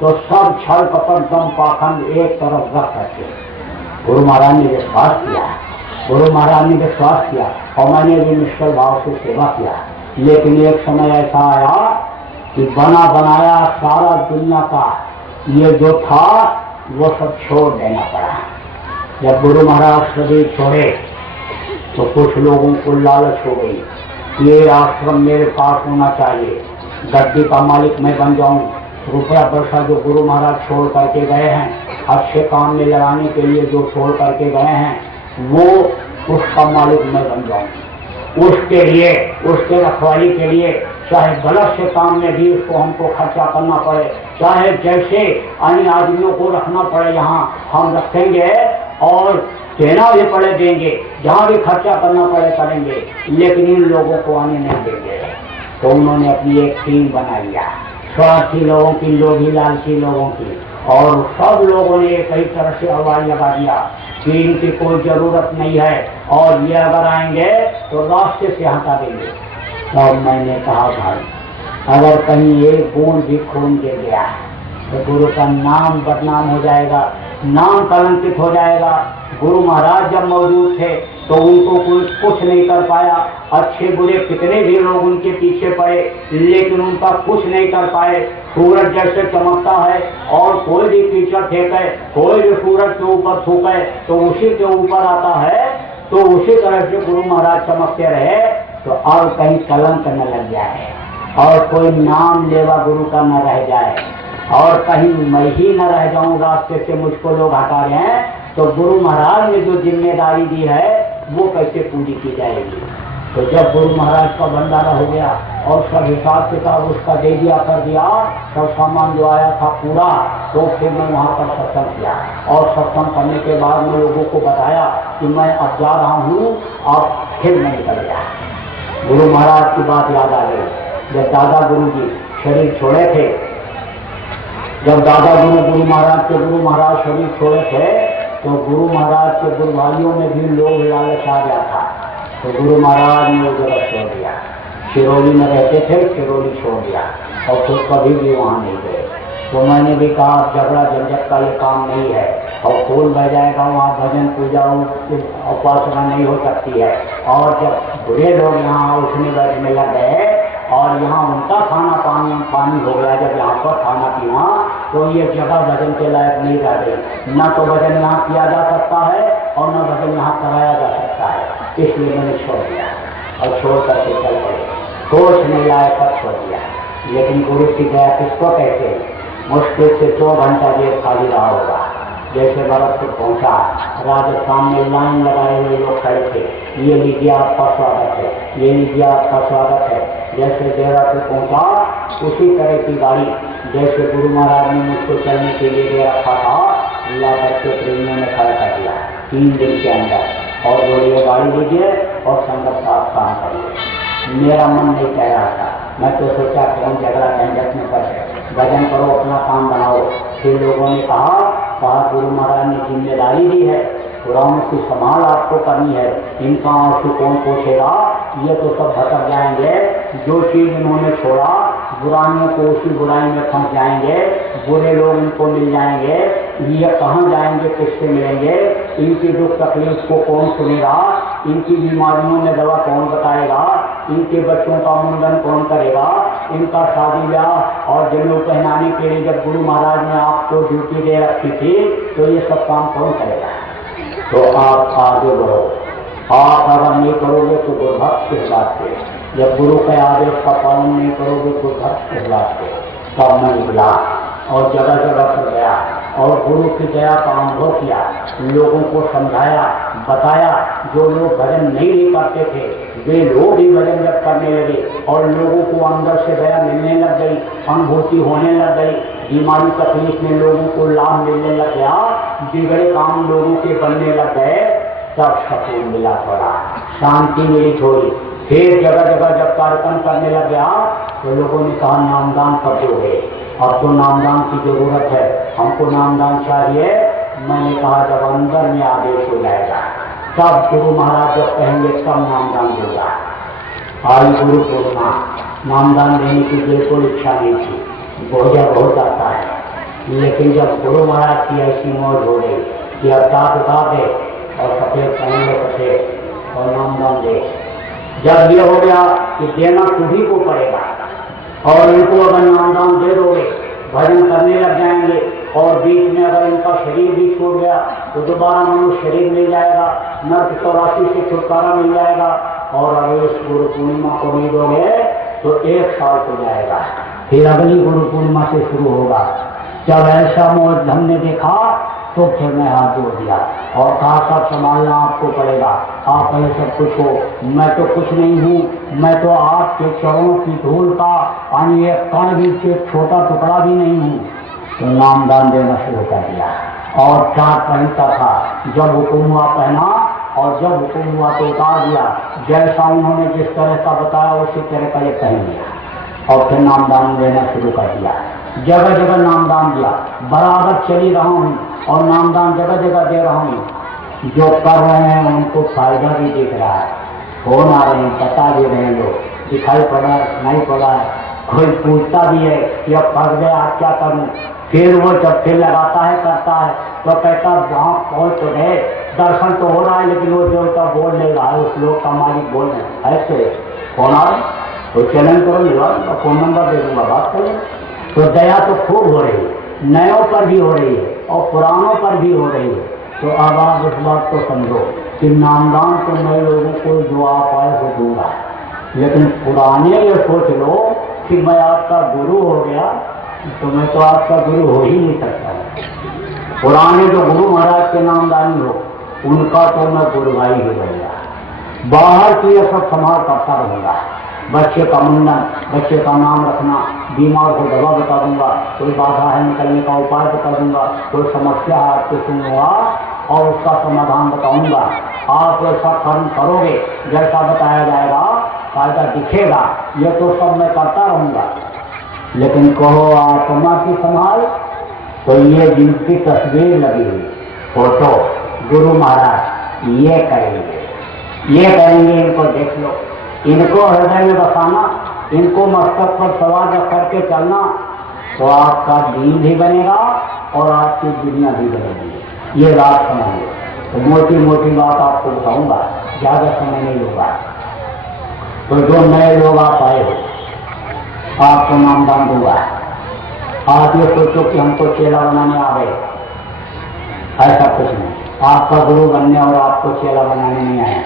तो सब छल कपट दम पाखंड एक तरफ रख करके गुरु महाराज ने विश्वास किया। गुरु महाराज ने विश्वास किया और मैंने भी निश्चल भाव से सेवा किया। लेकिन एक समय ऐसा आया कि बना बनाया सारा दुनिया का ये जो था वो सब छोड़ देना पड़ा। जब गुरु महाराज शरीर छोड़े तो कुछ लोगों को लालच हो गई, ये आश्रम मेरे पास होना चाहिए, गद्दी का मालिक मैं बन जाऊं, रुपया पैसा जो गुरु महाराज छोड़ करके गए हैं, अच्छे काम में लगाने के लिए जो छोड़ करके गए हैं, वो उसका मालिक मैं बन जाऊं। उसके लिए, उसके रखवाली के लिए चाहे गलत से काम में भी उसको हमको खर्चा करना पड़े, चाहे जैसे अन्य आदमियों को रखना पड़े यहाँ हम रखेंगे और देना भी पड़े देंगे, जहाँ भी खर्चा करना पड़े करेंगे, लेकिन इन लोगों को आने नहीं देंगे। तो उन्होंने अपनी एक टीम बनाई है, स्वार्थी लोगों की, लोभी लालची लोगों की, और सब लोगों ने कई तरह से आवाज लगा दिया कि इनकी कोई जरूरत नहीं है और ये अगर आएंगे तो रास्ते से हटा देंगे। तब मैंने कहा भाई अगर कहीं एक बूंद भी खून गिर गया तो गुरु का नाम बदनाम हो जाएगा, नाम कलंकित हो जाएगा। गुरु महाराज जब मौजूद थे तो उनको कोई कुछ नहीं कर पाया, अच्छे बुरे कितने भी लोग उनके पीछे पड़े लेकिन उनका कुछ नहीं कर पाए। सूरज जैसे चमकता है और कोई भी कीचड़ फेंके, कोई भी सूरज के ऊपर थूके तो उसी के ऊपर आता है, तो उसी तरह से गुरु महाराज चमकते रहे तो और कहीं कलंक न लग जाए और कोई नाम लेवा गुरु का न रह जाए और कहीं मैं ही न रह जाऊं, रास्ते से मुझको लोग हटा रहे हैं तो गुरु महाराज ने जो जिम्मेदारी दी है वो कैसे पूरी की जाएगी। तो जब गुरु महाराज का भंडारा हो गया और सब हिसाब किताब उसका दे दिया कर दिया, सब सामान जो आया था पूरा, तो फिर मैं वहाँ पर सत्संग किया और सत्संग करने के बाद मैं लोगों को बताया कि मैं अब जा रहा हूँ और फिर मैं निकल गया। गुरु महाराज की बात याद आ गई, जब दादा गुरु जी शरीर छोड़े थे, जब दादा गुरु महाराज शरीर छोड़े थे तो गुरु महाराज के गुरुभाइयों में भी लोग लालच आ गया था, तो गुरु महाराज ने वो जगह छोड़ दिया। सिरोली में रहते थे, सिरोली छोड़ दिया और फिर कभी भी वहाँ नहीं गए। तो मैंने भी कहा झगड़ा झंझट का ये काम नहीं है और फूल बह जाएगा, वहाँ भजन पूजा उपासना नहीं हो सकती है। और जब बुरे लोग यहाँ उठने बैठने लग गए और यहाँ उनका खाना पानी हो गया, जब यहाँ पर खाना पीना, तो ये जगह भजन के लायक नहीं रह गई। न तो भजन यहाँ किया जा सकता है और न भजन यहाँ कराया जा सकता है, इसलिए मैंने छोड़ दिया और छोड़ करके चल पड़े, सोच नहीं लायक सब छोड़ दिया। लेकिन गुरु की दया किसको कहते हैं? मुश्किल से 2 घंटा जेब खाली रहा होगा। जैसे भरतपुर पहुंचा, राजस्थान में लाइन लगाए हुए लोग खड़े थे, ये लीजिए आपका स्वागत है, ये लीजिए आपका स्वागत है। जैसे देहरादून पहुंचा उसी तरह की गाड़ी जैसे गुरु महाराज ने मुझको चलने के लिए दे रखा था, अल्लाह करके प्रेमियों ने खड़ा कर दिया 3 दिन के अंदर और बोलिए गाड़ी लीजिए और संगत साथ काम करिए। मेरा मन नहीं कह रहा था, मैं तो सोचा कि हम झगड़ा झंझट में कर भजन करो, अपना काम बनाओ। फिर लोगों ने कहा गुरु महाराज ने जिम्मेदारी दी है, पुराणों की संभाल आपको करनी है, इनका आंसू कौन पूछेगा, ये तो सब भटक जाएंगे। जो चीज इन्होंने छोड़ा बुराइयों को उसी बुराई में फंस जाएंगे, बुरे लोग इनको मिल जाएंगे, ये कहाँ जाएंगे, किससे मिलेंगे, इनकी दुख तकलीफ को कौन सुनेगा, इनकी बीमारियों में दवा कौन बताएगा, इनके बच्चों का मुंडन कौन करेगा, इनका शादी ब्याह और जनेऊ पहनाने के लिए जब गुरु महाराज ने आपको ड्यूटी दे रखी थी तो ये सब काम कौन करेगा। तो आप आगे बढ़ो, आप अगर नहीं करोगे तो दुर्भक्त के हिसाब से, जब गुरु के आदेश का पालन नहीं करोगे तो दुर्भक्त के हिसाब से। तब मैं निकला और जगह जगह पर गया और गुरु की दया का अनुभव किया, लोगों को समझाया बताया। जो लोग भजन नहीं करते थे वे लोग भी भजन जब करने लगे और लोगों को अंदर से दया मिलने लग गई, अनुभूति होने लग गई, बीमारी तकलीफ में लोगों को लाभ मिलने लग गया, बिगड़े काम लोगों के बनने लग गए, तब सुकून मिला, थोड़ा शांति मिली थोड़ी। फिर जगह जगह जब कार्यक्रम करने लग गया तो लोगों ने कहा नामदान कब दोगे, अब तो नामदान की जरूरत है, हमको नामदान चाहिए। मैंने कहा जब अंदर में आदेश हो जाएगा तब गुरु महाराज जब कहेंगे तब नामदान दूंगा। आज गुरु पूर्णिमा, नामदान देने की बिल्कुल इच्छा नहीं थी, बोझा बहुत आता है, लेकिन जब गुरु महाराज की ऐसी मौज हो गई कि अवतार उतार दे और सफेद पहन लो सफेद और नामदान दे, जब ये हो गया कि देना तुम्ही को पड़ेगा और इनको अगर नामदान दे दोगे, भजन करने लग जाएंगे और बीच में अगर इनका शरीर भी छूट गया तो दोबारा मनुष्य शरीर मिल जाएगा, नर्क 84 से छुटकारा मिल जाएगा। और अगर इस गुरु पूर्णिमा को नहीं दोगे तो 1 साल हो जाएगा, फिर अगली गुरु पूर्णिमा से शुरू होगा। जब ऐसा मोह हमने देखा तो फिर मैं हाथ जोड़ दिया और कहा सब संभालना आपको पड़ेगा, आप ही सब कुछ हो, मैं तो कुछ नहीं हूँ, मैं तो आपके चरणों की धूल का यानी एक कण भी से छोटा टुकड़ा भी नहीं हूँ। तो नामदान देना शुरू कर दिया और चार पहनता था, जब हुक्म हुआ पहना और जब हुक्म हुआ तो उतार दिया, जैसा उन्होंने जिस तरह का बताया उसी तरह का ये पहन लिया और फिर नामदान देना शुरू कर दिया। जगह जगह नामदान दिया, बराबर चली रहा हूँ और नामदान जगह जगह दे रहा हूँ। जो कर रहे हैं उनको फायदा भी दिख रहा है, फोन आ रहे हैं, बता भी रहे हैं, लोग दिखाई पड़ा नहीं पड़ा, कोई पूछता भी है कि अब फंस गया आप क्या करूँ। फिर वो जब फिर लगाता है करता है तो कहता वहाँ पहुँच तो गए, दर्शन तो हो रहा है लेकिन वो जो का बोल ले रहा है उस लोग का मालिक बोल रहे हैं ऐसे फोन आ रहे, तो चैलेंज करो मिला तो फोन नंबर दे दूंगा, बात करें। तो दया तो खूब हो रही है, नयों पर भी हो रही है और पुरानों पर भी हो रही है। तो अब आप इस बात को समझो कि नामदान तो मैं लोगों को जो आप आए हो दूंगा, लेकिन पुराने ये सोच लो कि मैं आपका गुरु हो गया तो मैं तो आपका गुरु हो ही नहीं सकता। पुराने जो गुरु महाराज के नामदानी हो उनका तो मैं गुरुभाई ही बनूंगा, बाहर की ये सब संभाल करता रहूंगा। बच्चे का मुंडन, बच्चे का नाम रखना, बीमार को दवा बता दूंगा, कोई बाधा है निकलने का उपाय बता दूंगा, कोई समस्या है आपको सुनूंगा और उसका समाधान बताऊंगा। आप ऐसा कर्म करोगे जैसा बताया जाएगा, फायदा दिखेगा, ये तो सब मैं करता रहूंगा। लेकिन कहो आत्मा की संभाल, तो ये जिनकी तस्वीर लगी हुई फोटो गुरु महाराज ये करेंगे, इनको देख लो, इनको हृदय में बसाना, इनको मस्तक पर सवार रख करके चलना, तो आपका दीन भी बनेगा और आपकी दुनिया भी बनेगी। ये बात समझिए। तो मोटी मोटी बात आपको बताऊंगा, ज्यादा समय नहीं होगा। तो जो नए लोग आप आए हो आपको नामदान दूंगा। आप ये सोचो कि हमको चेला बनाने आ गए, ऐसा कुछ नहीं। आपका गुरु बनने और आपको चेला बनाने नहीं आया,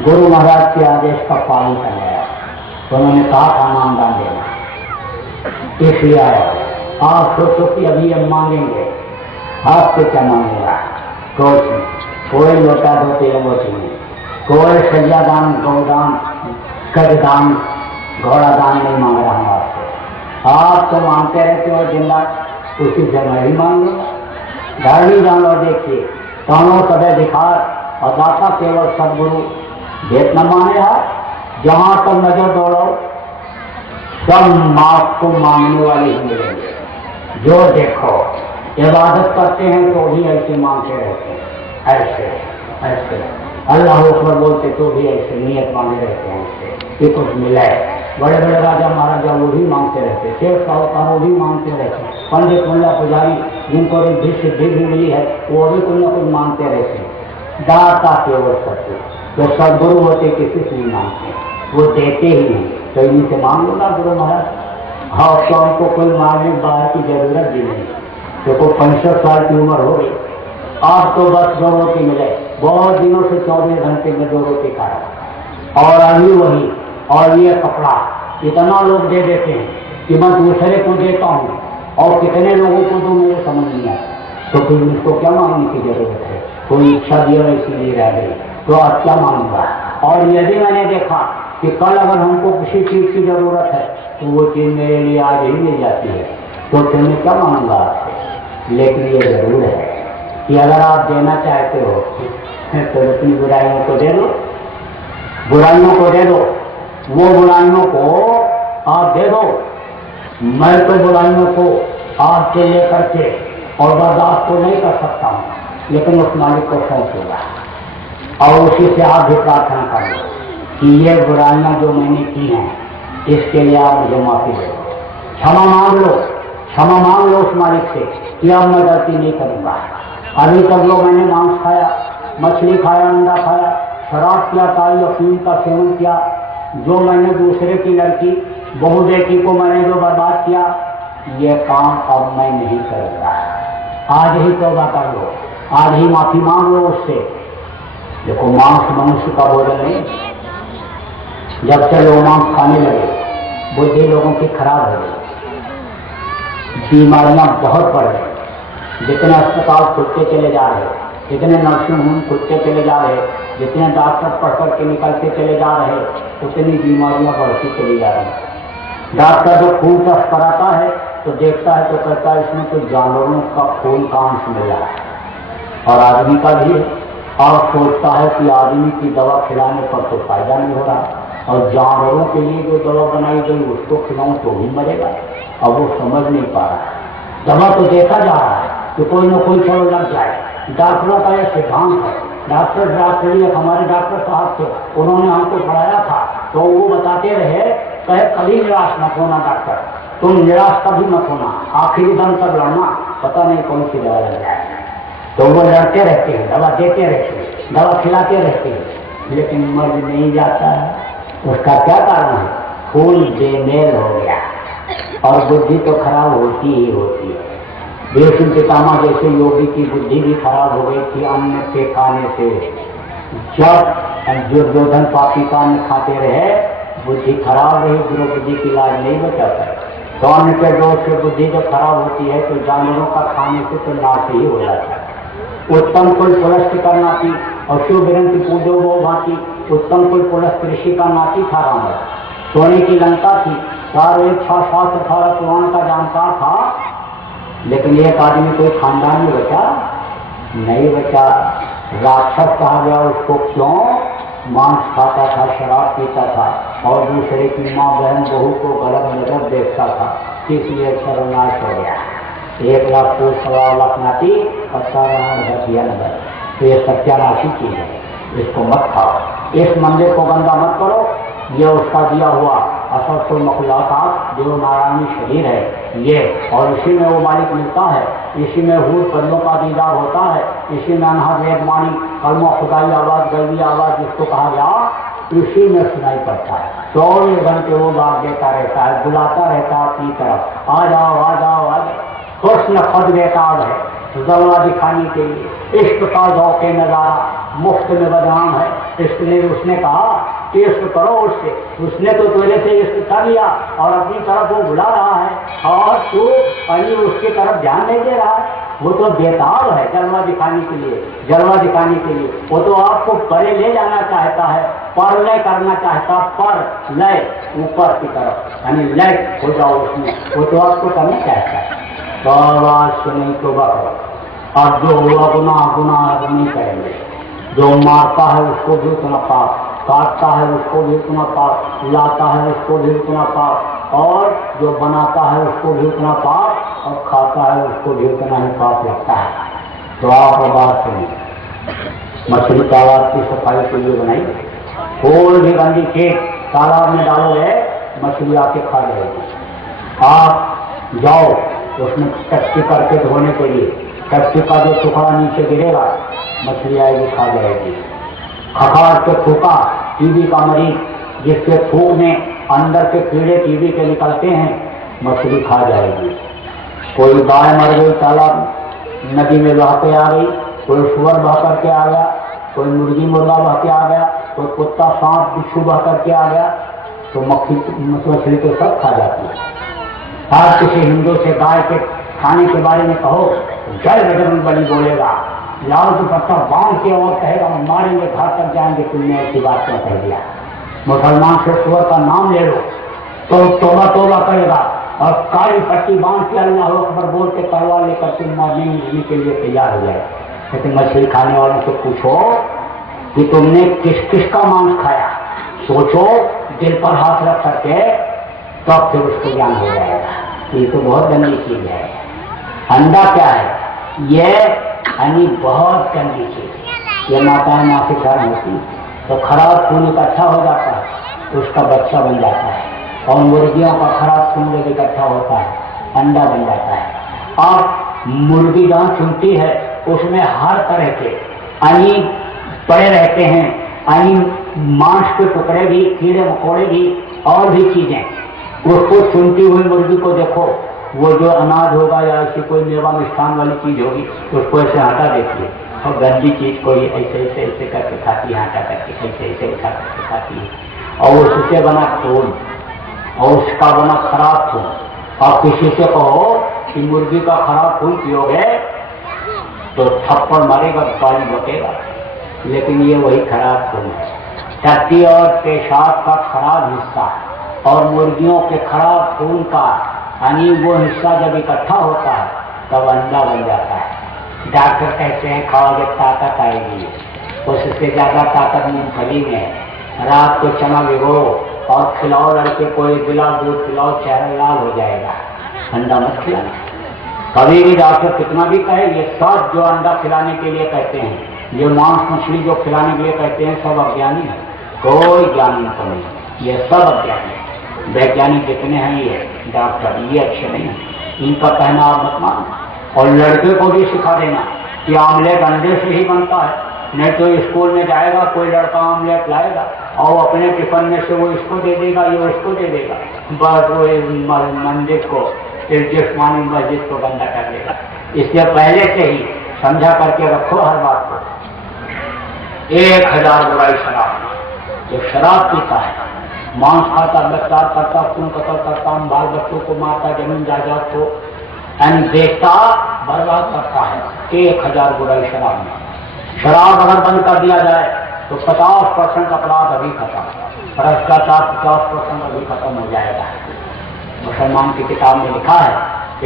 गुरु महाराज के आदेश का पालन कर गया। तो उन्होंने कहा था नामदान देना, इसलिए आया। आप सोचो कि अभी हम मांगेंगे, आपसे क्या मांगेगा? कोई लोटा धोते अंगोटी नहीं, कोई सज्जादान, गौदान, गजदान, घोड़ादान नहीं मांग रहा हूँ आपसे। आप तो मांगते रहते हो जिंदा, उसी से मैं ही मांग लूंगा। धरणी जान और देखिए, कानों सदै दिखार और दाता केवल सदगुरु भेद न माने हार। जहां तक नजर दौड़ो सब माफ को मांगने वाले ही मिलेंगे। जो देखो इबादत करते हैं तो भी ऐसे मांगते रहते हैं, ऐसे अल्लाह अकबर बोलते तो भी ऐसे नियत मांगे रहते हैं उससे कि कुछ मिले। बड़े बड़े राजा महाराजा वो भी मांगते रहते, शेख साहूकार वो भी मांगते रहते, पंडित मुल्ला पुजारी जिनको रिद्धि सिद्धि भी मिली है वो भी कुछ न कुछ मांगते रहते। दाता केवल सत्य, जो सदगुरु होते किसी से नहीं मांगते, वो देते ही नहीं। तो इन्हीं से मांग लो ना गुरु महाराज। हाँ, तो हमको कोई मांगने बाहर की जरूरत भी नहीं, देखो 65 साल की उम्र हो गई, आप तो बस 2 रोटी मिले, बहुत दिनों से 24 घंटे में 2 रोटी खाया और अभी वही, और ये कपड़ा इतना लोग दे देते हैं कि मैं दूसरे को देता हूँ और कितने लोगों को तो मुझे समझ नहीं आता। तो फिर उसको क्या मांगने की जरूरत है? कोई इच्छा दिया इसीलिए रह गई, तो आप क्या मांगूंगा? और यदि मैंने देखा कि कल अगर हमको किसी चीज की जरूरत है तो वो चीज मेरे लिए आज ही मिल जाती है, तो फिर मैं क्या मांगूंगा आपसे? लेकिन ये जरूर है कि अगर आप देना चाहते हो तो अपनी बुराइयों को दे दो, बुराइयों को दे दो, वो बुराइयों को आप दे दो। मैं तो बुराइयों को आपसे लेकर के और बर्दाश्त तो नहीं कर सकता हूँ, लेकिन उस मालिक को सौंप दूंगा और उसी से आप भी प्रार्थना कर लो कि ये बुराइयां जो मैंने की हैं इसके लिए आप मुझे माफी दे दो, क्षमा मांग लो उस मालिक से कि अब मैं गलती नहीं करूंगा। अभी तक जो मैंने मांस खाया, मछली खाया, अंडा खाया, शराब पिया था, अफीम का सेवन किया, जो मैंने दूसरे की लड़की बहू बेटी को मैंने जो बर्बाद किया, ये काम अब मैं नहीं करूंगा। आज ही तौबा कर लो, आज ही माफी मांग लो उससे। देखो मांस मनुष्य का भोजन नहीं, जब से लोग मांस खाने लगे बुद्धि लोगों की खराब हो गई, बीमारियां बहुत बढ़ गई। जितने अस्पताल खुलते चले जा रहे, जितने नर्सिंग होम खुलते चले जा रहे, जितने डॉक्टर पढ़ कर के निकलते चले जा रहे, उतनी बीमारियां बढ़ती चली जा रही। डॉक्टर जो खून टेस्ट कराता है तो देखता है तो कहता है इसमें तो जानवरों का खून का अंश मिला है और आदमी का भी है, और सोचता है कि आदमी की दवा खिलाने पर तो फायदा नहीं हो रहा, और जानवरों के लिए जो दवा बनाई गई उसको खिलाऊं तो भी मरेगा। अब वो समझ नहीं पा रहा है। दवा तो देखा जा रहा है कि कोई न कोई चलो लग जाए। डॉक्टरों का यह सिद्धांत है। डॉक्टर हमारे डॉक्टर साहब थे, उन्होंने हमको पढ़ाया था, तो वो बताते रहे, कहे कभी निराश मत होना डॉक्टर, तुम निराश कभी मत होना, आखिरी दम तक लड़ना, पता नहीं कौन सी दवा लग जाए। तो वो लड़ते रहते हैं, दवा देते रहते हैं, दवा खिलाते रहते हैं, लेकिन मर नहीं जाता है। उसका क्या कारण है? खून बेमेल हो गया, और बुद्धि तो खराब होती ही होती है। भीष्म पितामह जैसे योगी की बुद्धि भी खराब हो गई थी अन्न के खाने से। जब दुर्योधन पापी का अन्न खाते रहे, बुद्धि खराब रही, द्रौपदी की लाज नहीं बचा पाई। तो अन्न के दोष से बुद्धि जब खराब होती है तो जानवरों का खाने से तो नाश ही हो जाता है। उत्तम कुल पुलस्त का नाती और शिव ग्रंथि पूजो वो भांति, उत्तम कुल पुलस्त ऋषि का नाती था रावण। सोने की लंका थी, चारों इच्छा शास्त्र था, पुराण का जानकार था, लेकिन एक आदमी कोई खानदान में बचा नहीं बचा। राक्षस कहा गया उसको, क्यों? मांस खाता था, शराब पीता था, और दूसरे की माँ बहन बहू को गलत नजर देखता था, इसलिए सर्वनाश हो गया। 1 लाख को 1.25 लाख नाती और 4 नंबर, तो ये सत्यानाशी चीज है, इसको मत खाओ। इस मंदिर को गंदा मत करो, ये उसका दिया हुआ असर मखलूकात जो नारायणी शरीर है ये, और इसी में वो मालिक मिलता है, इसी में हूर परियों का दीदार होता है, इसी में अनहद वेदवाणी कलमा खुदाई आवाज गलबी आवाज जिसको कहा गया, इसी में सुनाई पड़ता है। 24 घंटे वो बात देता रहता है, बुलाता रहता है अपनी तरफ, आ जाओ आ जाओ आ जाओ। हुस्न खुद बेताब है, जलवा दिखाने के लिए इश्क का ज़ौक़ नज़ारा मुफ्त में बदनाम है। इसलिए उसने कहा कि इश्क करो उससे, उसने तो तेरे से इश्क कर लिया और अपनी तरफ वो बुला रहा है, और तू अली उसकी तरफ ध्यान नहीं दे रहा है। वो तो बेताब है जलवा दिखाने के लिए, जलवा दिखाने के लिए। वो तो आपको परे ले जाना चाहता है, पर लय करना चाहता, पर लय ऊपर की तरफ, यानी लय हो जाओ उसमें, वो तो आपको करना चाहता है। तो आवाज सुनी तो और जो हुआ गुनाह गुनाह नहीं करेंगे। जो मारता है उसको भी उतना पाप, काटता है उसको भी उतना पाप, लाता है उसको भी उतना पाप, और जो बनाता है उसको भी उतना पाप, और खाता है उसको भी उतना ही पाप लगता है। तो आप बात सुनिए, मछली तालाब की सफाई के लिए बनाई, कोई भी गंदी चीज तालाब में डालोगे मछली आके खा जाएगी। आप जाओ उसमें टट्टी करके धोने के लिए, टट्टी का जो टुकड़ा नीचे गिरेगा मछली आएगी खा जाएगी। खखार के थूका, टीबी का मरीज जिसके थूक में अंदर के कीड़े टीबी के निकलते हैं, मछली खा जाएगी। कोई गाय मर गई तालाब नदी में बह के आ गई, कोई सुअर बह करके आ गया, कोई मुर्गी मुर्गा बह के आ गया, कोई कुत्ता सांप बिच्छू बह करके आ गया, तो मछली तो सब खा जाती है। आज किसी हिंदू से गाय के खाने के बारे में कहो, जय बजरंगबली बोलेगा, लाल दुपट्टा बांध के और कहेगा मारेंगे, घर तक जाएंगे, तुमने ऐसी बात क्यों कह दिया। मुसलमान से सुअर का नाम ले लो तो तोबा तोबा करेगा, और काली पट्टी बांध के अल्लाह अकबर बोल के तलवार लेकर तुम मारने के लिए तैयार हो जाए। लेकिन मछली खाने वालों से पूछो कि तुमने किस किस का मांस खाया, सोचो, दिल पर हाथ रख करके, तब फिर उसको ज्ञान हो जाएगा। ये तो बहुत गंदी चीज है। अंडा क्या है? ये यानी बहुत गंदी चीज। ये माताएं मासिक धर्म होती तो खराब खून इकट्ठा हो जाता है, तो उसका बच्चा बन जाता है, और मुर्गियों का खराब खून जब इकट्ठा होता है अंडा बन जाता है। और मुर्गी जहाँ चुनती है उसमें हर तरह के अनीब पड़े रहते हैं, मांस के टुकड़े भी, कीड़े मकोड़े भी और भी चीजें। उसको सुनती हुई मुर्गी को देखो, वो जो अनाज होगा या ऐसी कोई मेवा मिष्ठान वाली चीज होगी तो उसको ऐसे हटा देती है, और गंदी चीज को ये ऐसे ऐसे ऐसे करके खाती है, हटा करके ऐसे ऐसे उठा करके खाती है। और उससे बना खून और उसका बना खराब खून, और किसी से कहो कि मुर्गी का खराब खून पियोगे तो थप्पड़ मारेगा, पानी बकेगा। लेकिन ये वही खराब खून है, टट्टी और पेशाब का खराब हिस्सा, और मुर्गियों के खराब खून का यानी वो हिस्सा जब इकट्ठा होता है तब अंडा बन जाता है। डॉक्टर कहते हैं खाओगे ताकत आएगी, उससे ज्यादा ताकत मूंगफली में है। रात को चना भिगो और खिलाओ, लड़के को एक गिलास दूध खिलाओ, चेहरा लाल हो जाएगा। अंडा मत खिलाना। कभी भी डॉक्टर कितना भी कहे, ये सब जो अंडा खिलाने के लिए कहते हैं, ये मांस मछली जो खिलाने के लिए कहते हैं, सब अज्ञानी है, कोई ज्ञान इनको नहीं, ये सब अज्ञानी है। वैज्ञानिक जितने हैं ये डॉक्टर, ये अच्छे नहीं है, इनका कहना आप मत मानो। और लड़के को भी सिखा देना कि आमलेट अंडे से ही बनता है, नहीं तो स्कूल में जाएगा कोई लड़का आमलेट लाएगा और अपने टिफिन में से वो इसको दे देगा, ये उसको दे देगा, बस वो मंदिर को, जिस्मानी मस्जिद को गंदा कर देगा। इसलिए पहले से ही समझा करके रखो हर बात को। 1000 बुराई शराब, जो शराब पीता है, मांस खाता, बलात्कार करता, खून कतल करता, बाल बच्चों को मारता, जमीन जायदाद को देखता, बर्बाद करता है, 1000 बुराई शराब में। शराब अगर बंद कर दिया जाए तो 50% अपराध अभी खत्म, भ्रष्टाचार 50% अभी खत्म हो जाएगा। मुसलमान की किताब में लिखा है,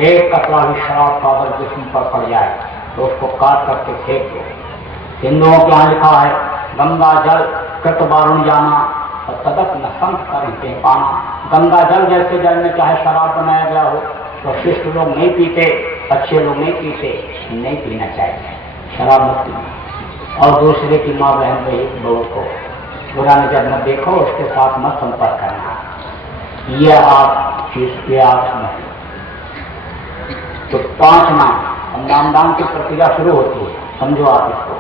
एक कतरा भी शराब का अगर जिस्म पर पड़ जाए तो उसको काट करके फेंक दो। हिंदुओं के यहाँ लिखा है, गंगा जल कृत वारुण जाना और तदक न संत करते पाना। गंगा जल जैसे जल में चाहे शराब बनाया गया हो तो शिष्ट लोग नहीं पीते, अच्छे लोग नहीं पीते, नहीं पीना चाहिए, शराब मत पीना। और दूसरे की माँ बहन बहू को बुरा नजर मत देखो, उसके साथ मत संपर्क करना, ये आप चीज ये आप समझ। तो 5 नाम, नामदान की प्रक्रिया शुरू होती है, समझो आप इसको।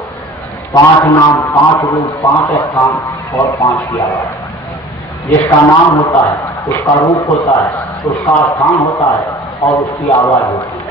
5 नाम, 5 रूप, 5 स्थान और 5 की आवाज। जिसका नाम होता है उसका रूप होता है, उसका स्थान होता है और उसकी आवाज होती है।